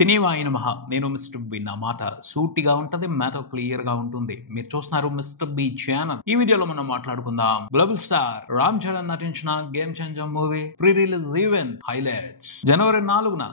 సినిమాయి నమః. నేను mister B. నా మాట సూటిగా ఉంటది, మ్యాటర్ క్లియర్ గా ఉంటుంది. మీరు చూస్తున్నారు మిస్టర్ బి ఛానల్. ఈ వీడియోలో మనం మాట్లాడుకుందాం గ్లోబల్ స్టార్ రామ్ చరణ్ నటించిన Game Changer movie pre release event highlights. జనవరి 4న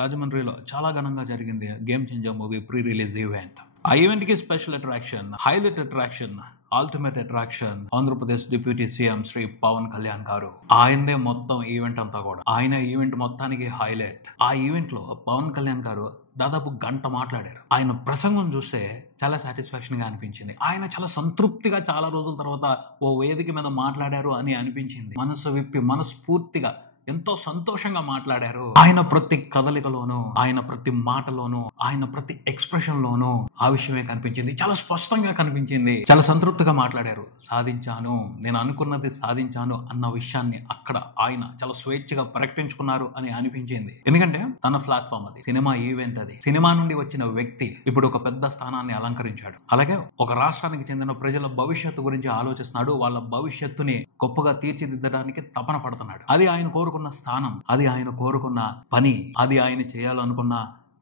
రాజమండ్రిలో చాలా ఘనంగా జరిగింది Game Changer movie pre release event. ఆ ఈవెంట్ కి special attraction, highlight attraction, ultimate attraction Andhra Pradesh deputy CM Shri Pawan Kalyan గారు. ఆయనదే మొత్తం ఈవెంట్ అంతా కూడా. ఆయన ఈవెంట్ మొత్తానికి హైలైట్. ఆ ఈవెంట్ లో పవన్ కళ్యాణ్ గారు దాదాపు గంట మాట్లాడారు. ఆయన ప్రసంగం చూస్తే చాలా సాటిస్ఫాక్షన్ గా అనిపించింది. ఆయన చాలా సంతృప్తిగా చాలా రోజుల తర్వాత ఓ వేదిక మీద మాట్లాడారు అని అనిపించింది. మనసు విప్పి మనస్ఫూర్తిగా ఎంతో సంతోషంగా మాట్లాడారు. ఆయన ప్రతి కదలికలోనూ, ఆయన ప్రతి మాటలోనూ, ఆయన ప్రతి ఎక్స్ప్రెషన్ లోనూ ఆ విషయమే కనిపించింది. చాలా స్పష్టంగా కనిపించింది. చాలా సంతృప్తిగా మాట్లాడారు. సాధించాను, నేను అనుకున్నది సాధించాను అన్న విషయాన్ని అక్కడ ఆయన చాలా స్వేచ్ఛగా ప్రకటించుకున్నారు అని అనిపించింది. ఎందుకంటే తన ప్లాట్ఫామ్ అది, సినిమా ఈవెంట్ అది. సినిమా నుండి వచ్చిన వ్యక్తి ఇప్పుడు ఒక పెద్ద స్థానాన్ని అలంకరించాడు. అలాగే ఒక రాష్ట్రానికి చెందిన ప్రజల భవిష్యత్తు గురించి ఆలోచిస్తున్నాడు. వాళ్ళ భవిష్యత్తుని గొప్పగా తీర్చిదిద్దడానికి తపన పడుతున్నాడు. అది ఆయన కోరుకున్న స్థానం, అది ఆయన కోరుకున్న పని, అది ఆయన చేయాలనుకున్న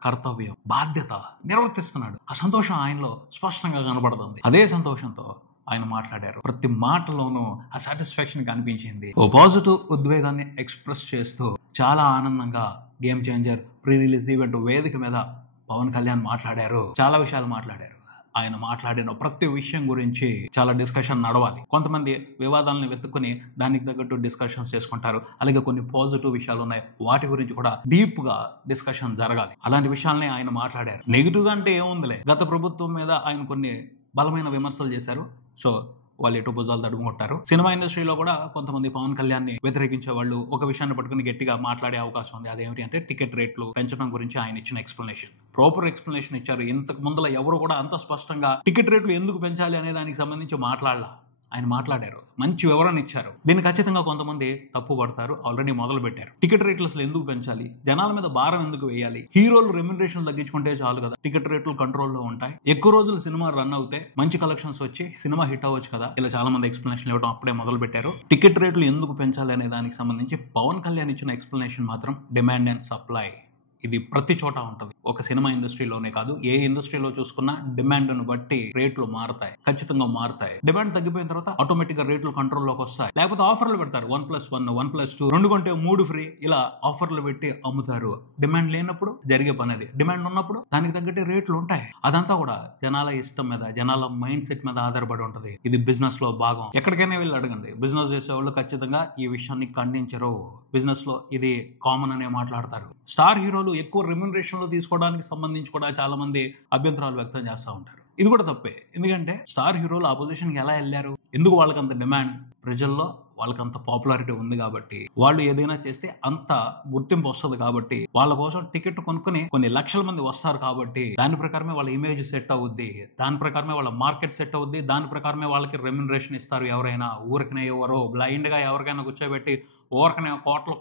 కర్తవ్యం, బాధ్యత నిర్వర్తిస్తున్నాడు. ఆ సంతోషం ఆయనలో స్పష్టంగా కనబడుతుంది. అదే సంతోషంతో ఆయన మాట్లాడారు. ప్రతి మాటలోనూ ఆ సాటిస్ఫాక్షన్ కనిపించింది. ఓ పాజిటివ్ ఉద్వేగాన్ని ఎక్స్ప్రెస్ చేస్తూ చాలా ఆనందంగా game changer pre release event వేదిక మీద పవన్ కళ్యాణ్ మాట్లాడారు. చాలా విషయాలు మాట్లాడారు. ఆయన మాట్లాడిన ప్రతి విషయం గురించి చాలా డిస్కషన్ నడవాలి. కొంతమంది వివాదాలను వెతుక్కుని దానికి తగ్గట్టు డిస్కషన్స్ చేసుకుంటారు. అలాగే కొన్ని పాజిటివ్ విషయాలు ఉన్నాయి, వాటి గురించి కూడా డీప్ గా డిస్కషన్ జరగాలి. అలాంటి విషయాల్ని ఆయన మాట్లాడారు. నెగిటివ్ గా అంటే ఏముందిలే, గత ప్రభుత్వం మీద ఆయన కొన్ని బలమైన విమర్శలు చేశారు. సో వాళ్ళు ఎటు భుజాలు తడుముకుంటారు. సినిమా ఇండస్ట్రీలో కూడా కొంతమంది పవన్ కళ్యాణ్ ని వ్యతిరేకించే వాళ్ళు ఒక విషయాన్ని పట్టుకుని గట్టిగా మాట్లాడే అవకాశం ఉంది. అదేమిటి అంటే టికెట్ రేట్లు పెంచడం గురించి ఆయన ఇచ్చిన ఎక్స్ప్లెనేషన్, ప్రాపర్ ఎక్స్ప్లెనేషన్ ఇచ్చారు. ఇంతకు ముందులో ఎవరు కూడా అంత స్పష్టంగా టికెట్ రేట్లు ఎందుకు పెంచాలి అనే దానికి సంబంధించి మాట్లాడాల. ఆయన మాట్లాడారు, మంచి వివరణ ఇచ్చారు. దీన్ని ఖచ్చితంగా కొంతమంది తప్పు పడతారు, ఆల్రెడీ మొదలు పెట్టారు. టికెట్ రేట్లు అసలు ఎందుకు పెంచాలి, జనాల మీద భారం ఎందుకు వేయాలి, హీరోలు రెమ్యునరేషన్ తగ్గించుకుంటే చాలు కదా, టికెట్ రేట్లు కంట్రోల్లో ఉంటాయి, ఎక్కువ రోజులు సినిమా రన్ అవుతాయి, మంచి కలెక్షన్స్ వచ్చి సినిమా హిట్ అవ్వచ్చు కదా. ఇలా చాలా మంది ఎక్స్ప్లెనేషన్ ఇవ్వడం అప్పుడే మొదలు పెట్టారు. టికెట్ రేట్లు ఎందుకు పెంచాలి అనే దానికి సంబంధించి పవన్ కళ్యాణ్ ఇచ్చిన ఎక్స్ప్లెనేషన్ మాత్రం డిమాండ్ అండ్ సప్లై, ఇది ప్రతి చోట ఉంటుంది. ఒక సినిమా ఇండస్ట్రీలోనే కాదు, ఏ ఇండస్ట్రీలో చూసుకున్నా డిమాండ్ ను బట్టి రేట్లు మారుతాయి, ఖచ్చితంగా మారుతాయి. డిమాండ్ తగ్గిపోయిన తర్వాత ఆటోమేటిక్ గా రేట్లు కంట్రోల్లోకి వస్తాయి. లేకపోతే ఆఫర్లు పెడతారు, 1+1, 1+2, 2 కొంటే 3 ఫ్రీ, ఇలా ఆఫర్లు పెట్టి అమ్ముతారు. డిమాండ్ లేనప్పుడు జరిగే పని అది. డిమాండ్ ఉన్నప్పుడు దానికి తగ్గట్టు రేట్లు ఉంటాయి. అదంతా కూడా జనాల ఇష్టం మీద, జనాల మైండ్ సెట్ మీద ఆధారపడి ఉంటది. ఇది బిజినెస్ లో భాగం. ఎక్కడికైనా వెళ్ళి అడగండి, బిజినెస్ చేసే వాళ్ళు ఖచ్చితంగా ఈ విషయాన్ని ఖండించరు. బిజినెస్ లో ఇది కామన్ అనే మాట్లాడతారు. స్టార్ హీరోలు ఎక్కువ రెమ్యునరేషన్ లో తీసుకోవడానికి సంబంధించి కూడా చాలా మంది అభ్యంతరాలు వ్యక్తం చేస్తూ ఉంటారు. ఇది కూడా తప్పే. ఎందుకంటే స్టార్ హీరోలు ఆ పొజిషన్కి ఎలా వెళ్ళారు, ఎందుకు వాళ్ళకంత డిమాండ్, ప్రజల్లో వాళ్ళకంత పాపులారిటీ ఉంది కాబట్టి, వాళ్ళు ఏదైనా చేస్తే అంత గుర్తింపు వస్తుంది కాబట్టి, వాళ్ళ కోసం టికెట్ కొనుక్కుని కొన్ని లక్షల మంది వస్తారు కాబట్టి, దాని ప్రకారమే వాళ్ళ ఇమేజ్ సెట్ అవుద్ది, దాని ప్రకారమే వాళ్ళ మార్కెట్ సెట్ అవుద్ది, దాని ప్రకారమే వాళ్ళకి రెమ్యునరేషన్ ఇస్తారు. ఎవరైనా ఊరికనే ఎవరో బ్లైండ్ గా ఎవరికైనా కూర్చోబెట్టి ఊరికనే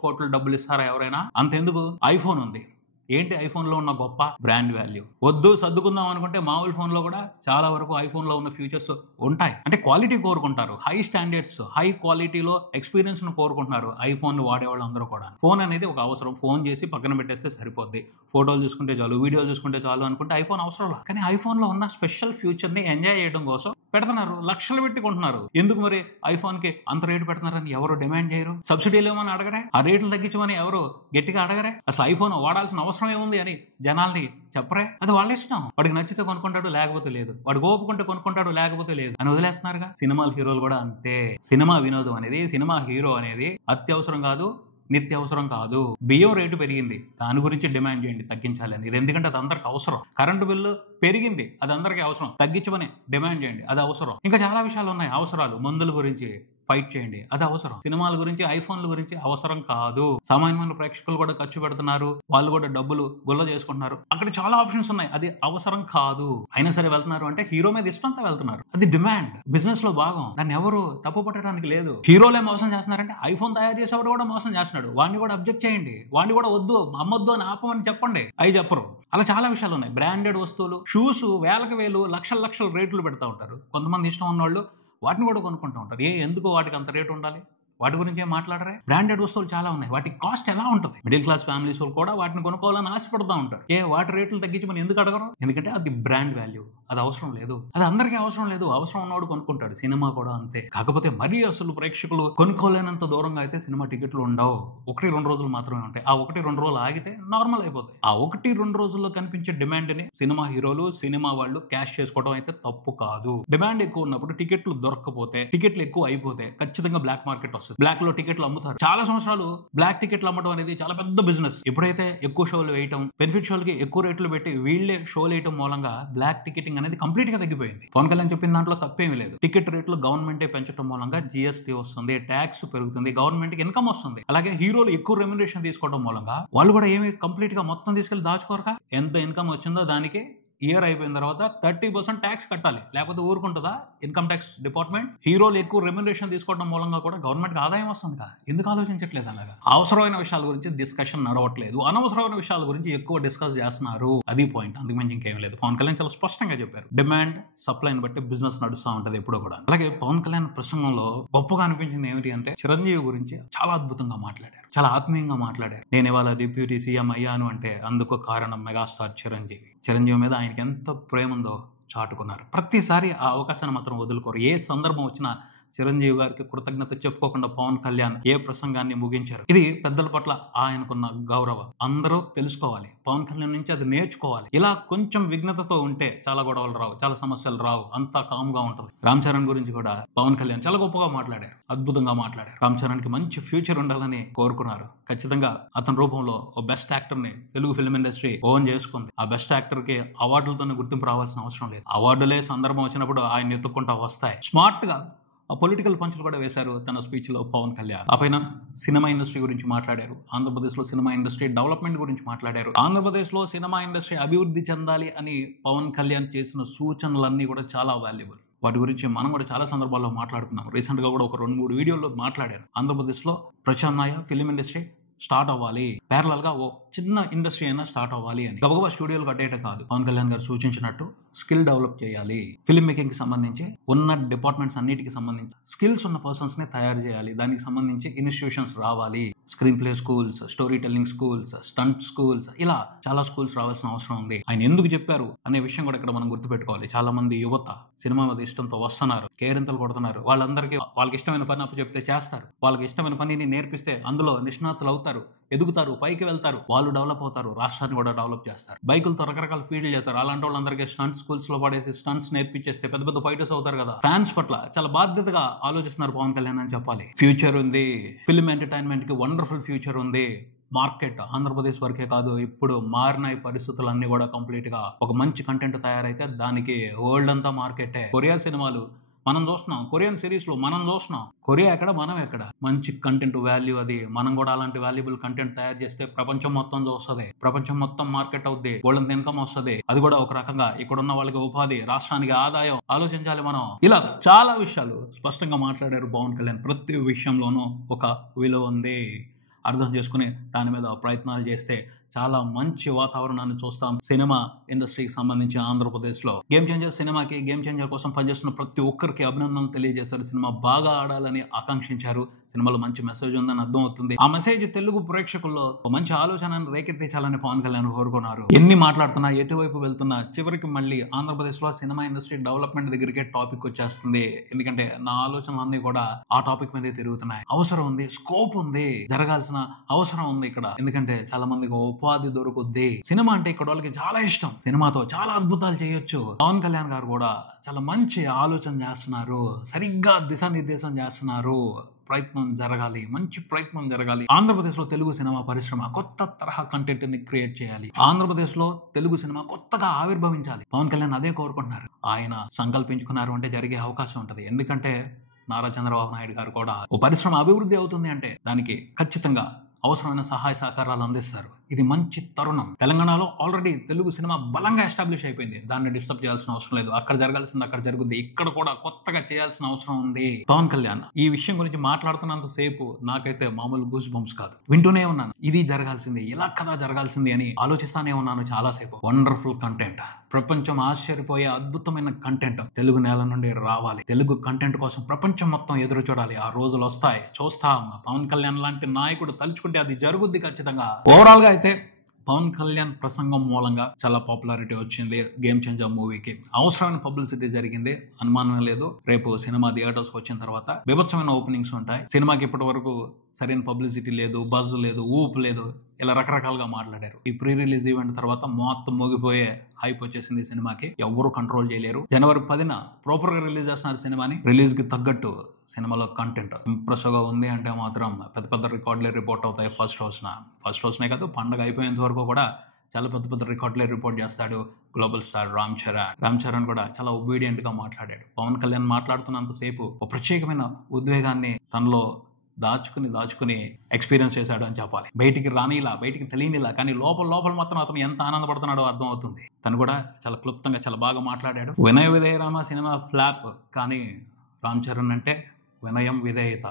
కోట్ల డబ్బులు ఇస్తారా ఎవరైనా? అంతెందుకు, ఐఫోన్ ఉంది, ఏంటి ఐఫోన్ లో ఉన్న గొప్ప బ్రాండ్ వాల్యూ. వద్దు సర్దుకుందాం అనుకుంటే మామూలు ఫోన్ లో కూడా చాలా వరకు ఐఫోన్ లో ఉన్న ఫీచర్స్ ఉంటాయి. అంటే క్వాలిటీ కోరుకుంటారు, హై స్టాండర్డ్స్, హై క్వాలిటీలో ఎక్స్పీరియన్స్ ను కోరుకుంటున్నారు ఐఫోన్ వాడేవాళ్ళు అందరూ కూడా. ఫోన్ అనేది ఒక అవసరం, ఫోన్ చేసి పక్కన పెట్టేస్తే సరిపోద్ది, ఫోటోలు చూసుకుంటే చాలు, వీడియోలు చూసుకుంటే చాలు అనుకుంటే ఐఫోన్ అవసరం. కానీ ఐఫోన్ లో ఉన్న స్పెషల్ ఫ్యూచర్ ని ఎంజాయ్ చేయడం కోసం పెడుతున్నారు, లక్షలు పెట్టుకుంటున్నారు. ఎందుకు మరి ఐఫోన్ కి అంత రేటు పెడుతున్నారని ఎవరు డిమాండ్ చేయరు? సబ్సిడీలు ఏమని అడగరే, ఆ రేట్లు తగ్గించమని ఎవరు గట్టిగా అడగరే? అసలు ఐఫోన్ వాడాల్సిన అవసరం ఏముంది అని జనాల్ని చెప్పరే? అది వాళ్ళ ఇష్టం. వాడికి నచ్చితే కొనుక్కుంటాడు, లేకపోతే లేదు. వాడు ఓపుకుంటే కొనుక్కుంటాడు, లేకపోతే లేదు అని వదిలేస్తున్నారుగా. సినిమాల హీరోలు కూడా అంతే. సినిమా వినోదం అనేది, సినిమా హీరో అనేది అత్యవసరం కాదు, నిత్యావసరం కాదు. బియ్యం రేటు పెరిగింది, దాని గురించి డిమాండ్ చేయండి తగ్గించాలి అని. ఇది ఎందుకంటే అది అందరికి అవసరం. కరెంటు బిల్లు పెరిగింది, అది అందరికీ అవసరం, తగ్గించమని డిమాండ్ చేయండి, అది అవసరం. ఇంకా చాలా విషయాలు ఉన్నాయి అవసరాలు. మందుల గురించి ఫైట్ చేయండి, అది అవసరం. సినిమాల గురించి, ఐఫోన్ల గురించి అవసరం కాదు. సామాన్యమైన ప్రేక్షకులు కూడా ఖర్చు పెడుతున్నారు, వాళ్ళు కూడా డబ్బులు గుల్ల చేసుకుంటున్నారు. అక్కడ చాలా ఆప్షన్స్ ఉన్నాయి, అది అవసరం కాదు. అయినా సరే వెళ్తున్నారు అంటే హీరో మీద ఇష్టంతో వెళ్తున్నారు. అది డిమాండ్, బిజినెస్ లో భాగం. దాన్ని ఎవరు తప్పు పట్టడానికి లేదు. హీరోలే మోసం చేస్తున్నారంటే ఐఫోన్ తయారు చేసేవాడు కూడా మోసం చేస్తున్నాడు, వాడిని కూడా అబ్జెక్ట్ చేయండి, వాడిని కూడా వద్దు అమ్మొద్దు అని ఆపమని చెప్పండి. అవి చెప్పరు. అలా చాలా విషయాలు ఉన్నాయి. బ్రాండెడ్ వస్తువులు, షూస్ వేలకు వేలు, లక్షల రేట్లు పెడతా ఉంటారు. కొంతమంది ఇష్టం ఉన్నవాళ్ళు వాటిని కూడా కొనుక్కుంటూ ఉంటారు. ఎందుకు వాటికి అంత రేటు ఉండాలి? వాటి గురించి ఏం మాట్లాడరే? బ్రాండెడ్ వస్తువులు చాలా ఉన్నాయి, వాటి కాస్ట్ ఎలా ఉంటుంది? మిడిల్ క్లాస్ ఫ్యామిలీస్ వాళ్ళు కూడా వాటిని కొనుక్కోవాలని ఆశపడుతూ ఉంటారు. వాటి రేట్లు తగ్గించి మనం ఎందుకు అడగరు? ఎందుకంటే అది బ్రాండ్ వాల్యూ, అది అవసరం లేదు, అది అందరికీ అవసరం లేదు. అవసరం ఉన్నవాడు కొనుక్కుంటాడు. సినిమా కూడా అంతే. కాకపోతే మరీ అసలు ప్రేక్షకులు కొనుక్కోలేనంత దూరంగా అయితే సినిమా టికెట్లు ఉండవు. 1-2 రోజులు మాత్రమే ఉంటాయి. ఆ 1-2 రోజులు ఆగితే నార్మల్ అయిపోతాయి. ఆ 1-2 రోజుల్లో కనిపించే డిమాండ్ ని సినిమా హీరోలు, సినిమా వాళ్ళు క్యాష్ చేసుకోవడం అయితే తప్పు కాదు. డిమాండ్ ఎక్కువ ఉన్నప్పుడు టికెట్లు దొరకకపోతే, టికెట్లు ఎక్కువ అయిపోతే ఖచ్చితంగా బ్లాక్ మార్కెట్ వస్తుంది. బ్లాక్ లో టికెట్లు అమ్ముతారు. చాలా సంవత్సరాలు బ్లాక్ టికెట్లు అమ్మడం అనేది చాలా పెద్ద బిజినెస్. ఎప్పుడైతే ఎక్కువ షోలు వేయటం, బెనిఫిట్ షోలకి ఎక్కువ రేట్లు పెట్టి వీళ్ళే షోలు వేయటం మూలంగా బ్లాక్ టికెటింగ్ అనేది కంప్లీట్ గా తగ్గిపోయింది. పవన్ కళ్యాణ్ చెప్పిన దాంట్లో తప్పేమీ లేదు. టికెట్ రేట్లు గవర్నమెంటే పెంచడం మూలంగా జిఎస్టీ వస్తుంది, ట్యాక్స్ పెరుగుతుంది, గవర్నమెంట్ కి ఇన్కమ్ వస్తుంది. అలాగే హీరోలు ఎక్కువ రెమ్యునరేషన్ తీసుకోవడం మూలంగా వాళ్ళు కూడా ఏమి కంప్లీట్ గా మొత్తం తీసుకెళ్లి దాచుకోరక. ఎంత ఇన్కమ్ వచ్చిందో దానికి ఇయర్ అయిపోయిన తర్వాత 30% ట్యాక్స్ కట్టాలి, లేకపోతే ఊరుకుంటుందా ఇన్కమ్ ట్యాక్స్ డిపార్ట్మెంట్? హీరోలు ఎక్కువ రెమ్యునరేషన్ తీసుకోవడం మూలంగా కూడా గవర్నమెంట్ ఆదాయం వస్తుంది. ఎందుకు ఆలోచించట్లేదు? అలాగా అవసరమైన విషయాల గురించి డిస్కషన్ నడవట్లేదు, అనవసరమైన విషయాల గురించి ఎక్కువ డిస్కస్ చేస్తున్నారు. అది పాయింట్, అందుకు ఇంకేం లేదు. పవన్ కళ్యాణ్ చాలా స్పష్టంగా చెప్పారు, డిమాండ్ సప్లైని బట్టి బిజినెస్ నడుస్తూ ఉంటది ఎప్పుడో కూడా. అలాగే పవన్ కళ్యాణ్ ప్రసంగంలో గొప్పగా అనిపించింది ఏమిటి అంటే, చిరంజీవి గురించి చాలా అద్భుతంగా మాట్లాడారు, చాలా ఆత్మీయంగా మాట్లాడారు. నేను ఇవాళ డిప్యూటీ సీఎం అయ్యాను అంటే అందుకు కారణం మెగాస్టార్ చిరంజీవి. చిరంజీవి మీద ఆయనకి ఎంత ప్రేమ ఉందో చాటుకున్నారు. ప్రతిసారి ఆ అవకాశాన్ని మాత్రం వదులుకోరు. ఏ సందర్భం వచ్చినా చిరంజీవి గారికి కృతజ్ఞత చెప్పుకోకుండా పవన్ కళ్యాణ్ ఏ ప్రసంగాన్ని ముగించారు. ఇది పెద్దల పట్ల ఆయనకున్న గౌరవం. అందరూ తెలుసుకోవాలి, పవన్ కళ్యాణ్ నుంచి అది నేర్చుకోవాలి. ఇలా కొంచెం విఘ్నతతో ఉంటే చాలా గొడవలు రావు, చాలా సమస్యలు రావు, అంతా కామ్ గా ఉంటుంది. రామ్ చరణ్ గురించి కూడా పవన్ కళ్యాణ్ చాలా గొప్పగా మాట్లాడారు, అద్భుతంగా మాట్లాడారు. రామ్ చరణ్ కి మంచి ఫ్యూచర్ ఉండాలని కోరుకున్నారు. ఖచ్చితంగా అతని రూపంలో ఓ బెస్ట్ యాక్టర్ ని తెలుగు ఫిల్మ్ ఇండస్ట్రీ ఓన్ చేసుకుంది. ఆ బెస్ట్ యాక్టర్ కి అవార్డులతోనే గుర్తింపు రావాల్సిన అవసరం లేదు. అవార్డులే సందర్భం వచ్చినప్పుడు ఆయన ఎత్తుక్కుంటా వస్తాయి. స్మార్ట్ గా పొలిటికల్ పంచులు కూడా వేశారు తన స్పీచ్ లో పవన్ కళ్యాణ్. ఆ పైన సినిమా ఇండస్ట్రీ గురించి మాట్లాడారు, ఆంధ్రప్రదేశ్ లో సినిమా ఇండస్ట్రీ డెవలప్మెంట్ గురించి మాట్లాడారు. ఆంధ్రప్రదేశ్ లో సినిమా ఇండస్ట్రీ అభివృద్ధి చెందాలి అని పవన్ కళ్యాణ్ చేసిన సూచనలన్నీ కూడా చాలా వాల్యుబుల్. వాటి గురించి మనం కూడా చాలా సందర్భాల్లో మాట్లాడుకున్నాం. రీసెంట్ గా కూడా ఒక 2-3 వీడియోల్లో మాట్లాడారు. ఆంధ్రప్రదేశ్ లో ప్రత్యామ్నాయ ఫిలిం ఇండస్ట్రీ స్టార్ట్ అవ్వాలి, ప్యారలల్ గా ఓ చిన్న ఇండస్ట్రీ అయినా స్టార్ట్ అవ్వాలి అని. గబగబా స్టూడియోలు కట్టేయటం కాదు, పవన్ కళ్యాణ్ గారు సూచించినట్టు స్కిల్ డెవలప్ చేయాలి. ఫిల్మ్ మేకింగ్ కి సంబంధించి ఉన్న డిపార్ట్మెంట్స్ అన్నిటికి సంబంధించి స్కిల్స్ ఉన్న పర్సన్స్ ని తయారు చేయాలి. దానికి సంబంధించి ఇన్స్టిట్యూషన్స్ రావాలి. Screen play schools, story telling schools, stunt schools, ఇలా చాలా స్కూల్స్ రావాల్సిన అవసరం ఉంది. ఆయన ఎందుకు చెప్పారు అనే విషయం కూడా ఇక్కడ మనం గుర్తుపెట్టుకోవాలి. చాలా మంది యువత సినిమా మీద ఇష్టంతో వస్తున్నారు, కేరింతలు కొడుతున్నారు. వాళ్ళందరికీ వాళ్ళకి ఇష్టమైన పని అప్పు చెప్తే చేస్తారు. వాళ్ళకి ఇష్టమైన పనిని నేర్పిస్తే అందులో నిష్ణాతులు అవుతారు, ఎదుగుతారు, పైకి వెళ్తారు, వాళ్ళు డెవలప్ అవుతారు, రాష్ట్రాన్ని కూడా డెవలప్ చేస్తారు. బైకులతో రకరకాల ఫీల్డ్ చేస్తారు. అలాంటి వాళ్ళందరికీ స్టంట్ స్కూల్స్ లో పడేసి స్టంట్స్ నేర్పించేస్తే పెద్ద పెద్ద ఫైటర్స్ అవుతారు కదా. ఫ్యాన్స్ పట్ల చాలా బాధ్యతగా ఆలోచిస్తున్నారు పవన్ కళ్యాణ్ అని చెప్పాలి. ఫ్యూచర్ ఉంది, ఫిల్మ్ ఎంటర్టైన్మెంట్ కి వండర్ఫుల్ ఫ్యూచర్ ఉంది. మార్కెట్ ఆంధ్రప్రదేశ్ వరకే కాదు, ఇప్పుడు మారిన పరిస్థితులన్నీ కూడా కంప్లీట్ గా ఒక మంచి కంటెంట్ తయారైతే దానికి వరల్డ్ అంతా మార్కెటే. కొరియా సినిమాలు మనం చూస్తున్నాం, కొరియన్ సిరీస్ లో మనం చూస్తున్నాం. కొరియా ఎక్కడ, మనం ఎక్కడ? మంచి కంటెంట్ వాల్యూ అది. మనం కూడా అలాంటి వాల్యుబుల్ కంటెంట్ తయారు చేస్తే ప్రపంచం మొత్తం చూస్తుంది, ప్రపంచం మొత్తం మార్కెట్ అవుద్ది, గోల్డెన్ ఇన్కమ్ వస్తుంది. అది కూడా ఒక రకంగా ఇక్కడున్న వాళ్ళకి ఉపాధి, రాష్ట్రానికి ఆదాయం. ఆలోచించాలి మనం. ఇలా చాలా విషయాలు స్పష్టంగా మాట్లాడారు పవన్ కళ్యాణ్. ప్రతి విషయంలోనూ ఒక విలువ ఉంది, అర్థం చేసుకుని దాని మీద ప్రయత్నాలు చేస్తే చాలా మంచి వాతావరణాన్ని చూస్తాం సినిమా ఇండస్ట్రీకి సంబంధించి ఆంధ్రప్రదేశ్ లో. గేమ్ చేంజర్ సినిమాకి, గేమ్ చేంజర్ కోసం పనిచేస్తున్న ప్రతి ఒక్కరికి అభినందనలు తెలియజేశారు. సినిమా బాగా ఆడాలని ఆకాంక్షించారు. సినిమాలో మంచి మెసేజ్ ఉందని అర్థం అవుతుంది. ఆ మెసేజ్ తెలుగు ప్రేక్షకుల్లో మంచి ఆలోచనను రేకెత్తించాలని పవన్ కళ్యాణ్ కోరుకున్నారు. ఎన్ని మాట్లాడుతున్నా, ఎటువైపు వెళ్తున్నా, చివరికి మళ్ళీ ఆంధ్రప్రదేశ్ లో సినిమా ఇండస్ట్రీ డెవలప్మెంట్ దగ్గరికే టాపిక్ వచ్చేస్తుంది. ఎందుకంటే నా ఆలోచనలన్నీ కూడా ఆ టాపిక్ మీదే తిరుగుతున్నాయి. అవసరం ఉంది, స్కోప్ ఉంది, జరగాల్సిన అవసరం ఉంది ఇక్కడ. ఎందుకంటే చాలా మందికి ఉపాధి దొరుకుద్ది. సినిమా అంటే ఇక్కడ వాళ్ళకి చాలా ఇష్టం. సినిమాతో చాలా అద్భుతాలు చేయొచ్చు. పవన్ కళ్యాణ్ గారు కూడా చాలా మంచి ఆలోచన చేస్తున్నారు, సరిగ్గా దిశానిర్దేశం చేస్తున్నారు. ప్రయత్నం జరగాలి, మంచి ప్రయత్నం జరగాలి. ఆంధ్రప్రదేశ్ లో తెలుగు సినిమా పరిశ్రమ కొత్త తరహా కంటెంట్ ని క్రియేట్ చేయాలి. ఆంధ్రప్రదేశ్ లో తెలుగు సినిమా కొత్తగా ఆవిర్భవించాలి. పవన్ కళ్యాణ్ అదే కోరుకుంటున్నారు. ఆయన సంకల్పించుకున్నారు అంటే జరిగే అవకాశం ఉంటది. ఎందుకంటే నారా చంద్రబాబు నాయుడు గారు కూడా ఓ పరిశ్రమ అభివృద్ధి అవుతుంది అంటే దానికి ఖచ్చితంగా అవసరమైన సహాయ సహకారాలు అందిస్తారు. ఇది మంచి తరుణం. తెలంగాణలో ఆల్రెడీ తెలుగు సినిమా బలంగా ఎస్టాబ్లిష్ అయిపోయింది. దాన్ని డిస్టర్బ్ చేయాల్సిన అవసరం లేదు. అక్కడ జరగాల్సింది అక్కడ జరుగుద్ది. ఇక్కడ కూడా కొత్తగా చేయాల్సిన అవసరం ఉంది. పవన్ కళ్యాణ్ ఈ విషయం గురించి మాట్లాడుతున్నంత సేపు నాకైతే మామూలు గూస్ బంప్స్ కాదు. వింటూనే ఉన్నాను. ఇది జరగాల్సింది, ఇలా కదా జరగాల్సింది అని ఆలోచిస్తానే ఉన్నాను చాలాసేపు. వండర్ఫుల్ కంటెంట్, ప్రపంచం ఆశ్చర్యపోయే అద్భుతమైన కంటెంట్ తెలుగు నేల నుండి రావాలి. తెలుగు కంటెంట్ కోసం ప్రపంచం మొత్తం ఎదురు చూడాలి. ఆ రోజులు వస్తాయి, చూస్తాం. పవన్ కళ్యాణ్ లాంటి నాయకుడు తలుచుకుంటే అది జరుగుద్ది ఖచ్చితంగా. ఓవరాల్ గా అయితే పవన్ కళ్యాణ్ ప్రసంగం మూలంగా చాలా పాపులారిటీ వచ్చింది గేమ్ చేంజర్ మూవీకి. అవసరమైన పబ్లిసిటీ జరిగింది, అనుమానం లేదు. రేపు సినిమా థియేటర్స్ కి వచ్చిన తర్వాత బీభత్సమైన ఓపెనింగ్స్ ఉంటాయి. సినిమాకి ఇప్పటి వరకు సరైన పబ్లిసిటీ లేదు, బజ్ లేదు, ఊపు లేదు, ఇలా రకరకాలుగా మాట్లాడారు. ఈ ప్రీ రిలీజ్ ఈవెంట్ తర్వాత మొత్తం మోగిపోయే హైప్ వచ్చేసింది సినిమాకి. ఎవరు కంట్రోల్ చేయలేరు. జనవరి 10న ప్రాపర్ గా రిలీజ్ చేస్తున్నారు సినిమాని. రిలీజ్ కి తగ్గట్టు సినిమాలో కంటెంట్ ఇంప్రెసివ్ గా ఉంది అంటే మాత్రం పెద్ద పెద్ద రికార్డులే రిపోర్ట్ అవుతాయి. ఫస్ట్ హౌస్నే కాదు, పండగ అయిపోయేంత వరకు కూడా చాలా పెద్ద పెద్ద రికార్డులే రిపోర్ట్ చేస్తాడు గ్లోబల్ స్టార్ రామ్ చరణ్ కూడా చాలా ఒబీడియంట్ గా మాట్లాడాడు. పవన్ కళ్యాణ్ మాట్లాడుతున్నంత సేపు ఒక ప్రత్యేకమైన ఉద్వేగాన్ని తనలో దాచుకుని ఎక్స్పీరియన్స్ చేశాడు అని చెప్పాలి. బయటికి రానిలా, బయటికి తెలియనిలా, కానీ లోపల మాత్రం అతను ఎంత ఆనందపడుతున్నాడో అర్థం అవుతుంది. తను కూడా చాలా క్లుప్తంగా చాలా బాగా మాట్లాడాడు. వినయ విధేయరామ సినిమా ఫ్లాప్, కానీ రామ్ చరణ్ అంటే వినయం విధేయత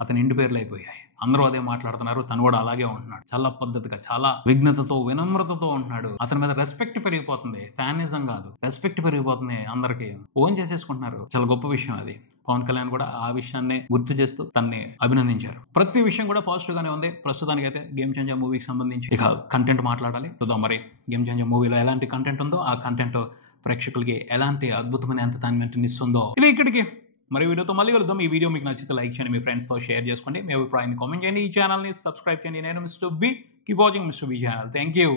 అతని ఇంటి పేర్లు అయిపోయాయి. అందరూ అదే మాట్లాడుతున్నారు. తను కూడా అలాగే ఉంటున్నాడు. చాలా పద్ధతిగా, చాలా విఘ్నతతో, వినమ్రతతో ఉంటున్నాడు. అతని మీద రెస్పెక్ట్ పెరిగిపోతుంది. ఫ్యానిజం కాదు, రెస్పెక్ట్ పెరిగిపోతుంది. అందరికి ఓన్ చేసేసుకుంటున్నారు. చాలా గొప్ప విషయం అది. పవన్ కళ్యాణ్ కూడా ఆ విషయాన్ని గుర్తు చేస్తూ తన్ని అభినందించారు. ప్రతి విషయం కూడా పాజిటివ్ గానే ఉంది. ప్రస్తుతానికి అయితే గేమ్ చేంజర్ మూవీకి సంబంధించి ఇక కంటెంట్ మాట్లాడాలి. చూద్దాం మరి గేమ్ చేంజర్ మూవీలో ఎలాంటి కంటెంట్ ఉందో, ఆ కంటెంట్ ప్రేక్షకులకి ఎలాంటి అద్భుతమైన ఎంటర్టైన్మెంట్ ఇస్తుందో. ఇది ఇక్కడికి మరి వీడియోతో మళ్ళీ కలుద్దాం. ఈ వీడియో మీకు నచ్చితే లైక్ చేయండి, మీ ఫ్రెండ్స్తో షేర్ చేసుకోండి, మీ అభిప్రాయాన్ని కామెంట్ చేయండి, ఈ ఛానల్ని సబ్స్క్రైబ్ చేయండి. నేను mister B. Keep watching mister B channel. Thank you.